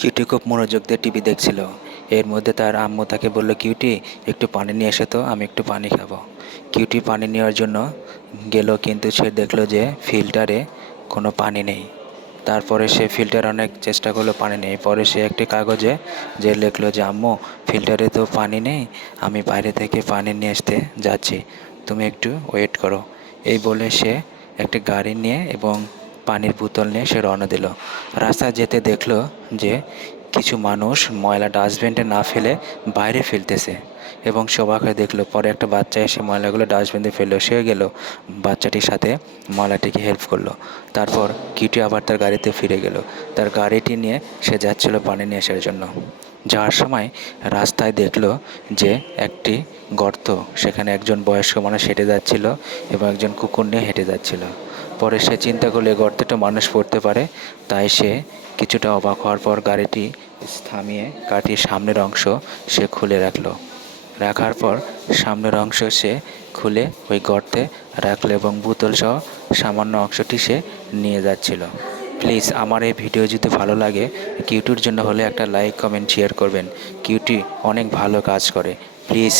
Cutie খুব মনোযোগ দিয়ে টিভি দেখছিল। এর মধ্যে তার আম্মু তাকে বলল, কিউটি একটু পানি নিয়ে এসো তো, আমি একটু পানি খাবো। কিউটি পানি নেওয়ার জন্য গেল, কিন্তু সে দেখলো যে ফিল্টারে কোনো পানি নেই। তারপরে সে ফিল্টার অনেক চেষ্টা করলো, পানি নেই। পরে সে একটি কাগজে যে লিখলো যে, আম্মু ফিল্টারে তো পানি নেই, আমি বাইরে থেকে পানি নিয়ে আসতে যাচ্ছি, তুমি একটু ওয়েট করো। এই বলে সে একটি গাড়ি নিয়ে এবং পানির বোতল নিয়ে সে রওনা দিল। রাস্তায় যেতে দেখলো যে কিছু মানুষ ময়লা ডাস্টবিনে না ফেলে বাইরে ফেলতেছে এবং সবাক হয়ে দেখলো। পরে একটা বাচ্চা এসে ময়লাগুলো ডাস্টবিনে ফেললো, সে গেল বাচ্চাটির সাথে ময়লাটিকে হেল্প করলো। তারপর কিটি আবার তার গাড়িতে ফিরে গেল। তার গাড়িটি নিয়ে সে যাচ্ছিল পানি নিয়ে আসার জন্য। যাওয়ার সময় রাস্তায় দেখলো যে একটি গর্ত, সেখানে একজন বয়স্ক মানুষ হেঁটে যাচ্ছিল এবং একজন কুকুর নিয়ে হেঁটে যাচ্ছিল। পরে সে চিন্তা করলো এই গর্তটা মানুষ পড়তে পারে, তাই সে কিছুটা অবাক হওয়ার পর গাড়িটি থামিয়ে গাড়িটির সামনের অংশ সে খুলে রাখলো। রাখার পর সামনের অংশ সে খুলে ওই গর্তে রাখলো এবং বোতল সহ সামান্য অংশটি সে নিয়ে যাচ্ছিল। প্লিজ আমার এই ভিডিও যদি ভালো লাগে, কিউটির জন্য হলে একটা লাইক কমেন্ট শেয়ার করবেন। কিউটি অনেক ভালো কাজ করে, প্লিজ।